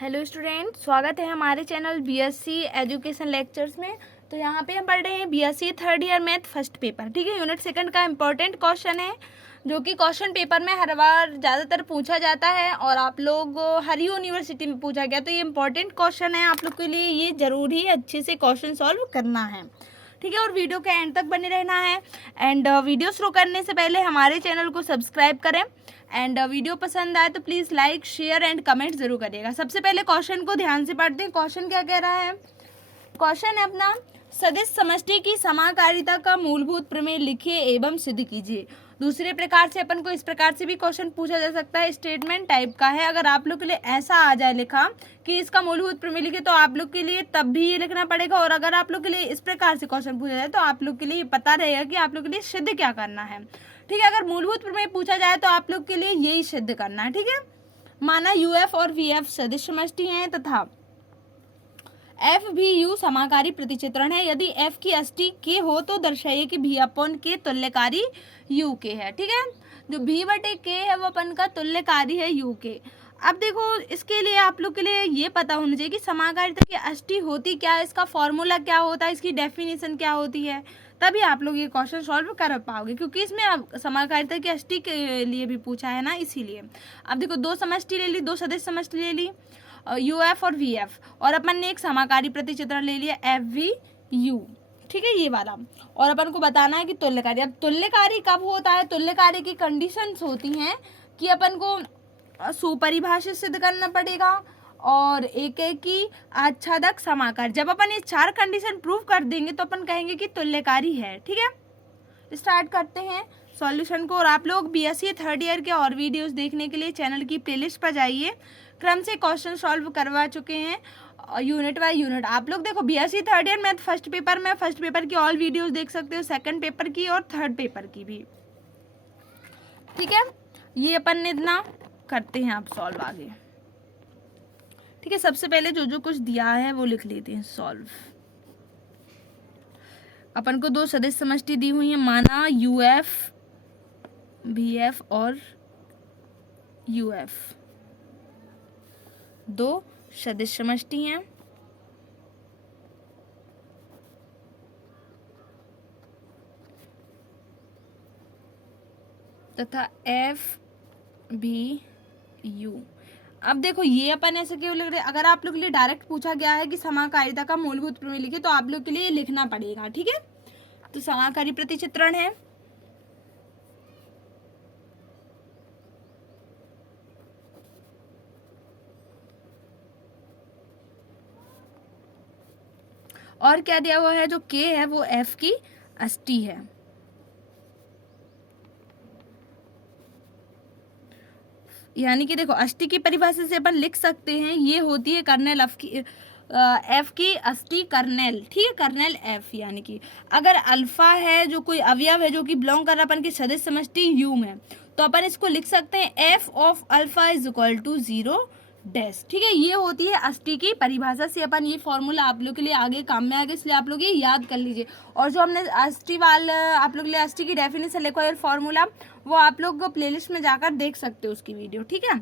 Hello student, स्वागत है हमारे चैनल बीएससी एजुकेशन लेक्चर्स में। तो यहाँ पे हम पढ़ रहे हैं BSc third year math first paper. ठीक है, यूनिट सेकंड का इम्पोर्टेंट क्वेश्चन है जो कि क्वेश्चन पेपर में हर बार ज़्यादातर पूछा जाता है और आप लोग हर यूनिवर्सिटी में पूछा गया। तो ये इम्पोर्टेंट क्वेश्चन है, आप लोग के लिए ये ज़रूरी है अच्छे से क्वेश्चन सॉल्व करना है। ठीक है, और वीडियो के एंड तक बने रहना है। एंड वीडियो शुरू करने से पहले हमारे चैनल को सब्सक्राइब करें एंड वीडियो पसंद आए तो please like share and comment ज़रूर करिएगा। सबसे पहले क्वेश्चन को ध्यान से पढ़ते हैं। क्वेश्चन क्या कह रहा है? क्वेश्चन है अपना, सदिश समष्टि की समाकारिता का मूलभूत प्रमेय लिखिए एवं सिद्ध कीजिए। दूसरे प्रकार से अपन को इस प्रकार से भी क्वेश्चन पूछा जा सकता है, स्टेटमेंट टाइप का है। अगर आप लोग के लिए ऐसा आ जाए लिखा कि इसका मूलभूत प्रमेय लिखे तो आप लोग के लिए तब भी ये लिखना पड़ेगा। और अगर आप लोग के लिए इस प्रकार से क्वेश्चन पूछा जाए तो आप लोग के लिए पता रहेगा कि आप लोग के लिए सिद्ध क्या करना है। ठीक है, अगर मूलभूत प्रमेय पूछा जाए तो आप लोग के लिए यही सिद्ध करना है। ठीक है, माना यूएफ और वीएफ सदिश समष्टि हैं तथा एफ भी यू समाकारी प्रतिचित्रण है। यदि एफ की अष्टी के हो तो दर्शाइए कि भी अपॉन के तुल्यकारी यू के है। ठीक है, जो भी बटे के है वो अपन का तुल्यकारी है यू के। अब देखो, इसके लिए आप लोग के लिए ये पता होना चाहिए कि समाकारिता की अष्टी होती क्या है, इसका फॉर्मूला क्या होता है, इसकी डेफिनेशन क्या होती है, तभी आप लोग ये क्वेश्चन सॉल्व कर पाओगे। क्योंकि इसमें अब समाकारिता की अष्टी के लिए भी पूछा है ना, इसीलिए। अब देखो, दो समष्टि ले ली, दो सदिश समष्टि ले ली, यू एफ और वी एफ, और अपन ने एक समाकारी प्रतिचित्रण ले लिया एफ वी यू। ठीक है, ये वाला। और अपन को बताना है कि तुल्यकारी। अब तुल्यकारी कब होता है? तुल्यकारी की कंडीशंस होती हैं कि अपन को सुपरिभाषित सिद्ध करना पड़ेगा और एक एक की आच्छादक समाकार। जब अपन ये चार कंडीशन प्रूव कर देंगे तो अपन कहेंगे कि तुल्यकारी है। ठीक है, स्टार्ट करते हैं सॉल्यूशन को। और आप लोग बीएससी थर्ड ईयर के और वीडियोस देखने के लिए चैनल की प्लेलिस्ट पर जाइए। क्रम से क्वेश्चन सॉल्व करवा चुके हैं यूनिट बाय यूनिट। आप लोग देखो, BSc third year math first paper में फर्स्ट पेपर की ऑल वीडियोस देख सकते हो, सेकंड पेपर की और थर्ड पेपर की भी। ठीक है, ये अपन ने इतना करते हैं, आप सॉल्व आगे। ठीक है, सबसे पहले जो जो कुछ दिया है वो लिख लेते हैं सॉल्व। अपन को दो सदिश समष्टि दी हुई है, माना यूएफ बीएफ और यूएफ दो सदिश समष्टि हैं तथा एफ बी यू। अब देखो, ये अपन ऐसे क्यों लिख रहे हैं? अगर आप लोग के लिए डायरेक्ट पूछा गया है कि समाकारिता का मूलभूत प्रमेय लिखे तो आप लोग के लिए लिखना पड़ेगा। ठीक है, तो समाकारी प्रतिचित्रण है और क्या दिया हुआ है, जो के है वो एफ की अष्टी है। यानी कि देखो, अष्टी की परिभाषा से अपन लिख सकते हैं, ये होती है कर्नेल एफ की अष्टी कर्नेल। ठीक है, कर्नेल एफ, यानी कि अगर अल्फा है जो कोई अवयव है जो कि बिलोंग कर रहा अपन की सदिश समष्टि यू में, तो अपन इसको लिख सकते हैं F of alpha is equal to 0 dash. ठीक है, ये होती है अष्टी की परिभाषा से। अपन ये फॉर्मूला आप लोग के लिए आगे काम में आएगा, इसलिए आप लोग ये याद कर लीजिए। और जो हमने अष्टी वाला आप लोग के लिए अष्टी की डेफिनेशन लिखा है फॉर्मूला, वो आप लोग प्लेलिस्ट में जाकर देख सकते हो उसकी वीडियो। ठीक है,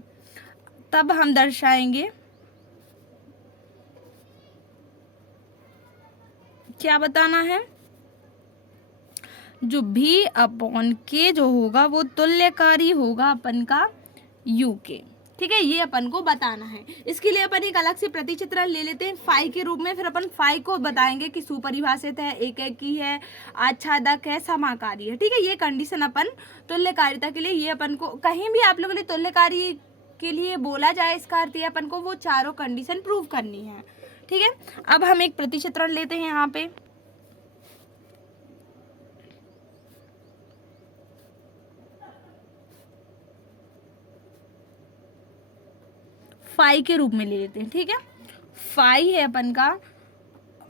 तब हम दर्शाएंगे क्या बताना है, जो भी अपॉन के जो होगा वो तुल्यकारी होगा अपन का यू के। ठीक है, ये अपन को बताना है। इसके लिए अपन एक अलग से प्रतिचित्रण ले लेते हैं फाई के रूप में। फिर अपन फाई को बताएंगे कि सुपरिभाषित है, एक एक की है, आच्छादक है, समाकारी है। ठीक है, ये कंडीशन अपन तुल्यकारिता के लिए, ये अपन को कहीं भी आप लोगों ने तुल्यकारी के लिए बोला जाए, इसका अर्थ ये अपन को वो चारों कंडीशन प्रूव करनी है। ठीक है, अब हम एक प्रतिचित्रण लेते हैं यहाँ पे। फाई के रूप में ले लेते हैं। ठीक है, फाई है अपन का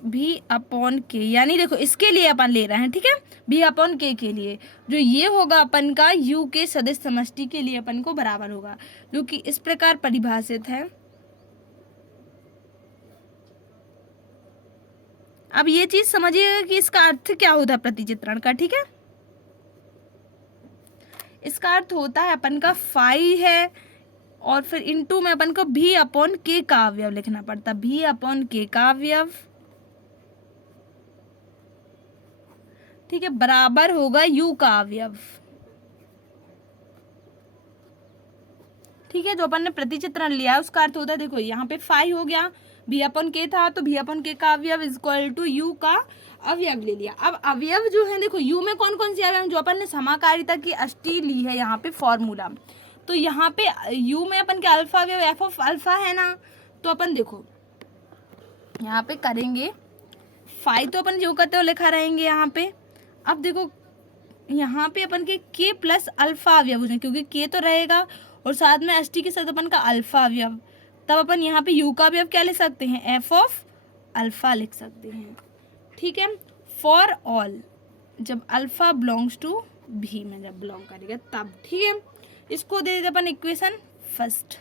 भी अपॉन के, यानी देखो इसके लिए अपन ले रहे हैं। ठीक है, भी अपॉन के लिए जो ये होगा अपन का यू के सदिश समष्टि के लिए अपन को बराबर होगा, जो कि इस प्रकार परिभाषित है। अब ये चीज समझिएगा कि इसका अर्थ क्या होता है प्रतिचित्रण का। ठीक है, इसका अर्थ होता है अपन का फाई है और फिर इनटू में अपन को भी अपॉन के का अवयव लिखना पड़ता, भी अपॉन के का अवयव, ठीक है, बराबर होगा यू का अवयव। ठीक है, जो अपन ने प्रतिचित्रण लिया है उसका अर्थ होता है, देखो यहाँ पे 5 हो गया, भी अपॉन के था तो भी अपॉन के का अवयव इज इक्वल टू यू का अवयव ले लिया। अब अवयव जो है देखो यू में कौन कौन सी अवयव, जो अपन ने समाकारिता की अष्टी ली है यहाँ पे फॉर्मूला, तो यहाँ पे यू में अपन के अल्फा अवयव एफ ऑफ अल्फा है ना, तो अपन देखो यहाँ पे करेंगे 5 तो अपन जो करते हो लिखा रहेंगे यहाँ पे। अब देखो यहाँ पे अपन के प्लस अल्फा अवयव हो जाए, क्योंकि के तो रहेगा और साथ में अष्टी के साथ अपन का अल्फा अवयव, तब अपन यहाँ पे यू का अवयव क्या लिख सकते हैं, एफ ऑफ अल्फा लिख सकते हैं। ठीक है, फॉर ऑल जब अल्फा बिलोंग्स टू भी में जब बिलोंग करेगा तब। ठीक है, इसको दे देते अपन इक्वेशन फर्स्ट।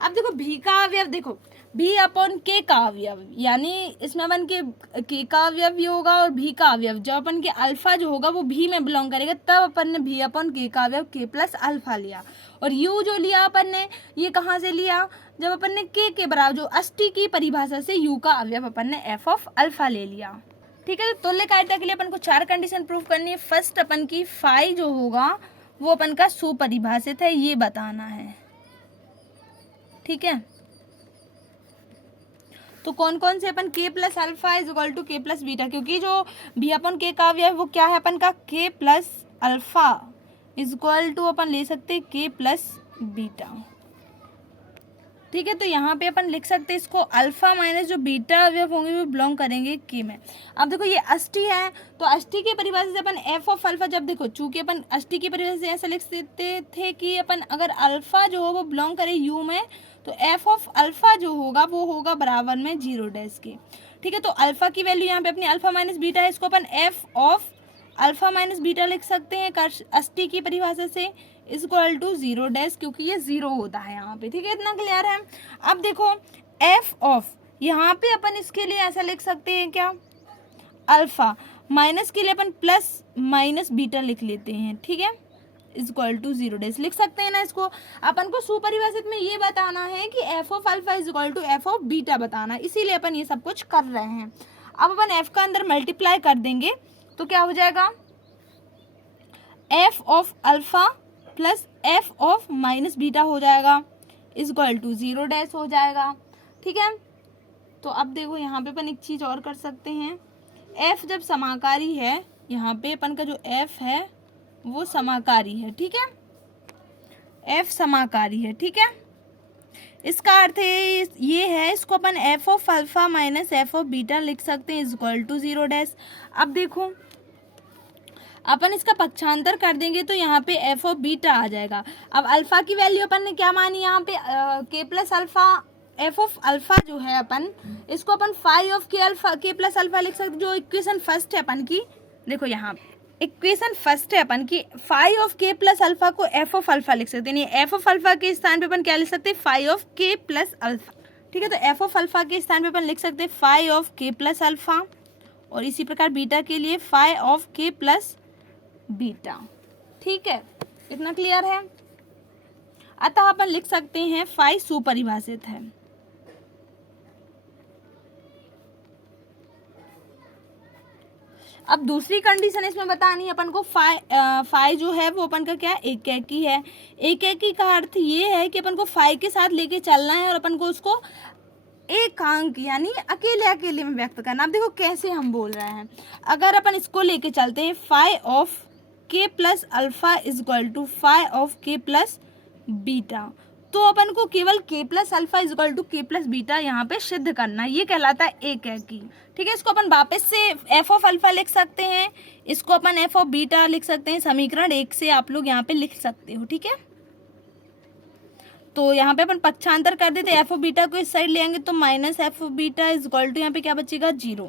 अब देखो भी का अवयव, देखो भी अपॉन के का अवयव, यानी इसमें अपन के का अवयव भी होगा और भी का अवयव, जब अपन के अल्फा जो होगा वो भी में बिलोंग करेगा तब अपन ने भी अपॉन के का अवयव के प्लस अल्फा लिया। और यू जो लिया अपन ने ये कहाँ से लिया, जब अपन ने के बराबर जो अष्टी की परिभाषा से यू का अवयव अपन ने एफ ऑफ अल्फा ले लिया। ठीक है, तो तुल्यकारिता के लिए अपन को 4 कंडीशन प्रूव करनी है। फर्स्ट अपन की फाई जो होगा वो अपन का सुपरिभाषित है, ये बताना है। ठीक है, तो कौन कौन से अपन K plus alpha is equal to K plus beta, क्योंकि जो भी अपन के का अवयव वो क्या है अपन का K plus alpha is equal to अपन ले सकते के प्लस बीटा। ठीक है, तो यहाँ पे अपन लिख सकते हैं इसको अल्फा माइनस जो बीटा अवयव होंगे वो बिलोंग करेंगे के में। अब देखो ये अष्टी है तो अष्टी की परिभाषा से अपन एफ ऑफ अल्फा, जब देखो चूंकि अपन अष्टी की परिभाषा से ऐसा लिख सकते थे कि अपन अगर अल्फा जो हो वो बिलोंग करे यू में तो एफ ऑफ अल्फा जो होगा वो होगा बराबर में 0 डैश के। ठीक है, तो अल्फा की वैल्यू यहाँ पे अपनी अल्फा माइनस बीटा है, इसको अपन F of alpha minus beta लिख सकते हैं अष्टी की परिभाषा से इज इक्वल टू 0 डैश, क्योंकि ये 0 होता है यहाँ पे। ठीक है, इतना क्लियर है। अब देखो एफ ऑफ यहाँ पे अपन इसके लिए ऐसा लिख सकते हैं क्या, अल्फा माइनस के लिए अपन प्लस माइनस बीटा लिख लेते हैं। ठीक है, इज इक्वल टू 0 डैश लिख सकते हैं ना इसको। अपन को सुपरिभाषित में ये बताना है कि F of alpha is equal to F of beta बताना, इसीलिए अपन ये सब कुछ कर रहे हैं। अब अपन एफ का अंदर मल्टीप्लाई कर देंगे तो क्या हो जाएगा, F of alpha plus F of minus beta हो जाएगा इज इक्वल टू 0 डैश हो जाएगा। ठीक है, तो अब देखो यहाँ पे अपन एक चीज़ और कर सकते हैं, एफ जब समाकारी है यहाँ पे अपन का जो एफ है वो समाकारी है। ठीक है, एफ समाकारी है। ठीक है, इसका अर्थ ये है, इसको अपन F of alpha minus F of beta लिख सकते हैं इज इक्वल टू 0 डैश। अब देखो अपन इसका पक्षांतर कर देंगे तो यहाँ पे एफ ऑफ बीटा आ जाएगा। अब अल्फा की वैल्यू अपन ने क्या मानी यहाँ पे के plus alpha, F of alpha जो है अपन इसको अपन फाई ऑफ के अल्फा के प्लस अल्फा लिख सकते, जो इक्वेशन फर्स्ट है अपन की। देखो यहाँ इक्वेशन फर्स्ट है अपन की, phi of K plus alpha को एफ ऑफ अल्फा लिख सकते हैं, एफ ऑफ अल्फा के स्थान पे अपन क्या लिख सकते हैं, phi of K plus alpha. ठीक है, तो एफ ऑफ अल्फा के स्थान पे अपन लिख सकते हैं phi of K plus alpha, और इसी प्रकार बीटा के लिए phi of K plus beta. ठीक है, इतना क्लियर है। अतः अपन लिख सकते हैं फाई सुपरिभाषित है। अब दूसरी कंडीशन इसमें बतानी है अपन को, फाई जो है वो अपन का क्या है, एकैकी है। एकैकी का अर्थ ये है कि अपन को फाई के साथ लेके चलना है और अपन को उसको एकांक यानी अकेले अकेले में व्यक्त करना। अब देखो कैसे हम बोल रहे हैं, अगर अपन इसको लेके चलते हैं phi of K plus alpha is equal to phi of K plus beta, तो अपन को केवल K plus alpha is equal to K plus beta यहाँ पे सिद्ध करना, ये कहलाता है एकैकी। ठीक है, इसको अपन वापस से एफ ऑफ अल्फा लिख सकते हैं, इसको अपन एफ ऑफ बीटा लिख सकते हैं, समीकरण 1 से आप लोग यहाँ पे लिख सकते हो। ठीक है, तो यहाँ पे अपन पक्षांतर कर देते, एफ ऑफ बीटा को इस साइड ले आएंगे तो minus F of beta is equal to यहाँ पे क्या बचेगा 0।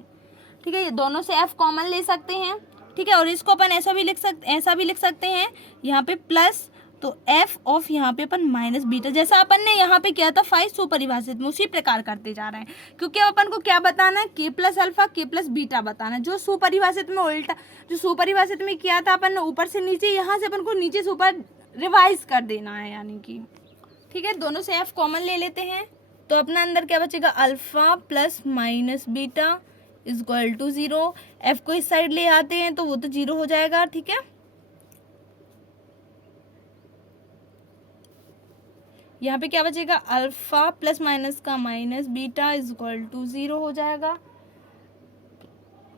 ठीक है, ये दोनों से एफ कॉमन ले सकते हैं। ठीक है, और इसको अपन ऐसा भी लिख सकते हैं यहाँ पे प्लस, तो एफ ऑफ यहाँ पे अपन माइनस बीटा, जैसा अपन ने यहाँ पे किया था फाई सुपरिभाषित में उसी प्रकार करते जा रहे हैं, क्योंकि अब अपन को क्या बताना है, के प्लस अल्फा के प्लस बीटा बताना है। जो सुपरिभाषित में उल्टा, जो सुपरिभाषित में किया था अपन ने ऊपर से नीचे, यहाँ से अपन को नीचे से ऊपर रिवाइज कर देना है, यानी कि ठीक है, दोनों से एफ कॉमन ले लेते हैं तो अपना अंदर क्या बचेगा, alpha plus minus beta is equal to 0। F को इस साइड ले आते हैं तो वो तो 0 हो जाएगा। ठीक है, यहाँ पे क्या बचेगा, अल्फा प्लस माइनस का minus beta is equal to 0 हो जाएगा।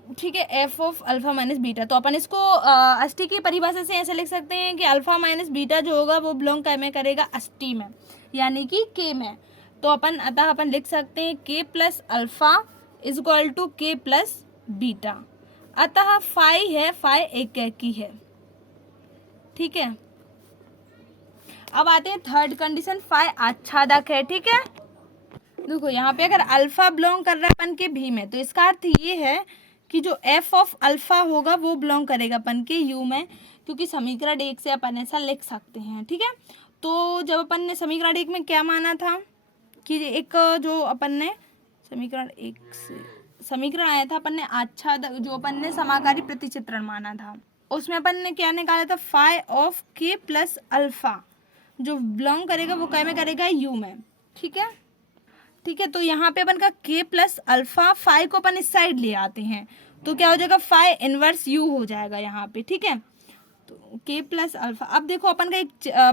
ठीक है, F of alpha minus beta, तो अपन इसको अष्टी की परिभाषा से ऐसे लिख सकते हैं कि अल्फा माइनस बीटा जो होगा वो बिलोंग काय में करेगा, अष्टी में, यानी कि के में। तो अतः अपन लिख सकते हैं K plus alpha is equal to K plus beta. अतः फाई है, फाई एक की है। ठीक है, अब आते हैं थर्ड कंडीशन, फाई आच्छादक है। ठीक है, देखो यहाँ पे अगर अल्फा बिलोंग कर रहा है अपन के भी में, तो इसका अर्थ ये है कि जो एफ ऑफ अल्फा होगा वो बिलोंग करेगा अपन के यू में, क्योंकि समीकरण 1 से अपन ऐसा लिख सकते हैं। ठीक है, तो जब अपन ने समीकरण 1 में क्या माना था कि एक जो अपन ने समीकरण 1 से समीकरण आया था, अपन ने आच्छादक जो अपन ने समाकारी प्रतिचित्रण माना था, उसमें अपन ने क्या निकाला था, phi of K plus alpha जो बिलोंग करेगा वो क्या में करेगा, यू में। ठीक है, ठीक है, तो यहाँ पे अपन का के प्लस अल्फा, फाई को अपन इस साइड ले आते हैं तो क्या हो जाएगा, फाई इनवर्स यू हो जाएगा यहाँ पे। ठीक है, तो के प्लस अल्फा, अब देखो अपन का एक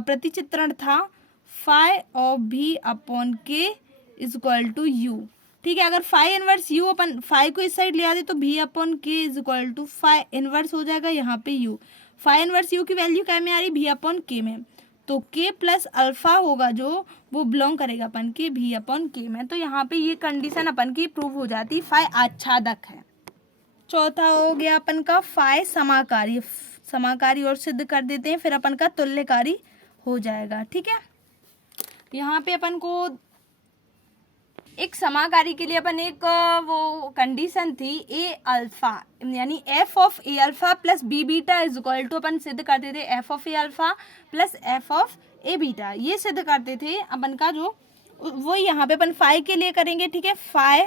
प्रतिचित्रण था phi of B upon K is equal to U. ठीक है, अगर फाई इनवर्स यू, अपन फाई को इस साइड ले आते तो B upon K is equal to phi inverse हो जाएगा यहाँ पे यू। फाई इनवर्स यू की वैल्यू क्या में आ रही, भी अपॉन के में, तो के प्लस अल्फा होगा जो वो बिलोंग करेगा अपन के भी अपॉन के में। तो यहाँ पे ये कंडीशन अपन की प्रूव हो जाती, फाई आच्छादक है। चौथा हो गया अपन का फाई समाकारी, समाकारी और सिद्ध कर देते हैं, फिर अपन का तुल्यकारी हो जाएगा। ठीक है, यहाँ पे अपन को एक समाकारी के लिए अपन एक वो कंडीशन थी ए अल्फा, यानी F of A alpha plus B beta is equal to, अपन सिद्ध करते थे F of A alpha plus F of A beta, ये सिद्ध करते थे अपन का जो वो यहाँ पे अपन फाई के लिए करेंगे। ठीक है, फाई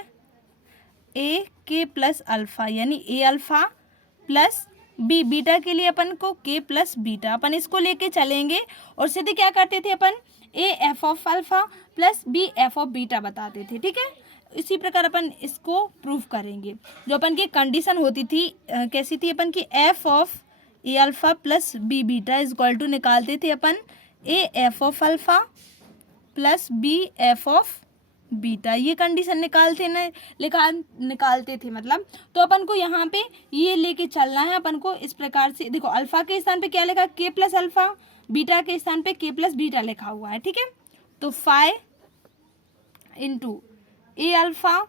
ए के प्लस अल्फा यानी ए अल्फा प्लस बी बीटा के लिए अपन को के प्लस बीटा, अपन इसको लेके चलेंगे और सिद्ध क्या करते थे अपन, A F of alpha plus B F of beta बताते थे। ठीक है, इसी प्रकार अपन इसको प्रूव करेंगे। जो अपन की कंडीशन होती थी कैसी थी अपन की, F of A alpha plus B beta is equal to निकालते थे अपन A F of alpha plus B F of beta, ये कंडीशन निकालते थे मतलब। तो अपन को यहाँ पे ये लेके चलना है अपन को इस प्रकार से। देखो अल्फा के स्थान पे क्या लिखा, के प्लस अल्फा, बीटा के स्थान पे के प्लस बीटा लिखा हुआ है। ठीक है, तो फाई इंटू ए अल्फा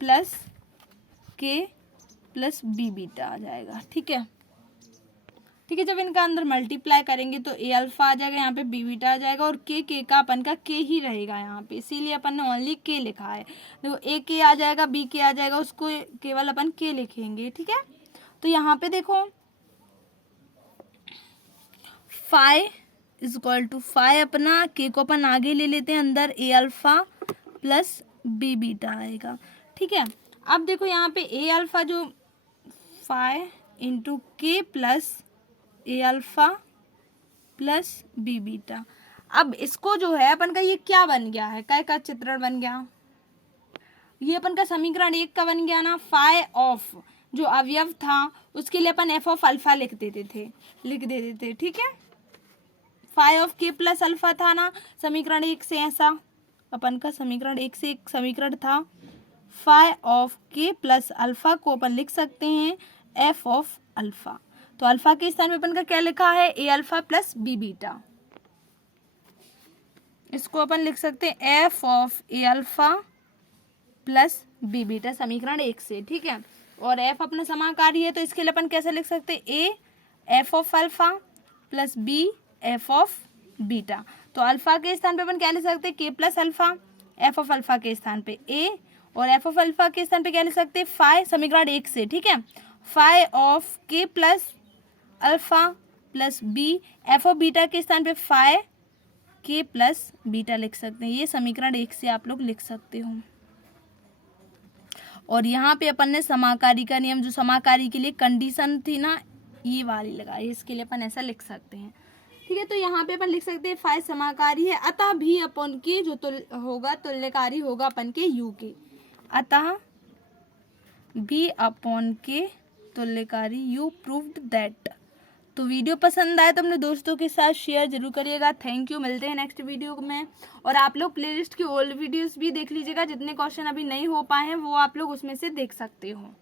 प्लस के प्लस बी बीटा आ जाएगा। ठीक है, ठीक है, जब इनका अंदर मल्टीप्लाई करेंगे तो ए अल्फा आ जाएगा, यहाँ पे बी बीटा आ जाएगा और के का अपन का के ही रहेगा यहाँ पे, इसीलिए अपन ने ओनली के लिखा है। देखो ए के आ जाएगा, बी के आ जाएगा, उसको केवल अपन के लिखेंगे। ठीक है, तो यहाँ पे देखो phi is equal to phi, अपना के को अपन आगे ले लेते हैं, अंदर A alpha plus B beta आएगा। ठीक है, अब देखो यहाँ पे ए अल्फा जो phi into K plus A alpha plus B beta, अब इसको जो है अपन का ये क्या बन गया है, काय का चित्रण बन गया, ये अपन का समीकरण 1 का बन गया ना। फाई ऑफ जो अवयव था उसके लिए अपन एफ ऑफ अल्फा लिख देते थे। ठीक है, phi of K plus alpha था ना समीकरण 1 से, ऐसा अपन का समीकरण 1 से एक समीकरण था, phi of K plus alpha को अपन लिख सकते हैं एफ ऑफ अल्फा। तो अल्फा के स्थान में अपन का क्या लिखा है, A alpha plus B beta, इसको अपन लिख सकते हैं F of A alpha plus B beta समीकरण 1 से। ठीक है, और एफ अपना समाकारी है तो इसके लिए अपन कैसे लिख सकते हैं, A F of alpha plus B F of beta. तो अल्फा के स्थान पे अपन क्या लिख सकते हैं, K plus alpha, F of alpha के स्थान पे ए, और एफ ऑफ अल्फा के स्थान पे क्या लिख सकते हैं, फाई समीकरण 1 से। ठीक है, phi of K plus alpha plus B, F of beta के स्थान पे फाई के प्लस बीटा लिख सकते हैं, ये समीकरण 1 से आप लोग लिख सकते हो। और यहाँ पे अपन ने समाकारी का नियम, जो समाकारी के लिए कंडीशन थी ना ये वाली लगाई, इसके लिए अपन ऐसा लिख सकते हैं। ठीक है, तो यहाँ पे अपन लिख सकते हैं फाई समाकारी है, अतः भी अपन के जो होगा तुल्यकारी होगा अपन के यू के, अतः भी अपन के तुल्यकारी यू प्रूव्ड दैट। तो वीडियो पसंद आए तो अपने दोस्तों के साथ शेयर जरूर करिएगा। थैंक यू, मिलते हैं नेक्स्ट वीडियो में। और आप लोग प्लेलिस्ट की ओल्ड वीडियोस भी देख लीजिएगा, जितने क्वेश्चन अभी नहीं हो पाए हैं वो आप लोग उसमें से देख सकते हो।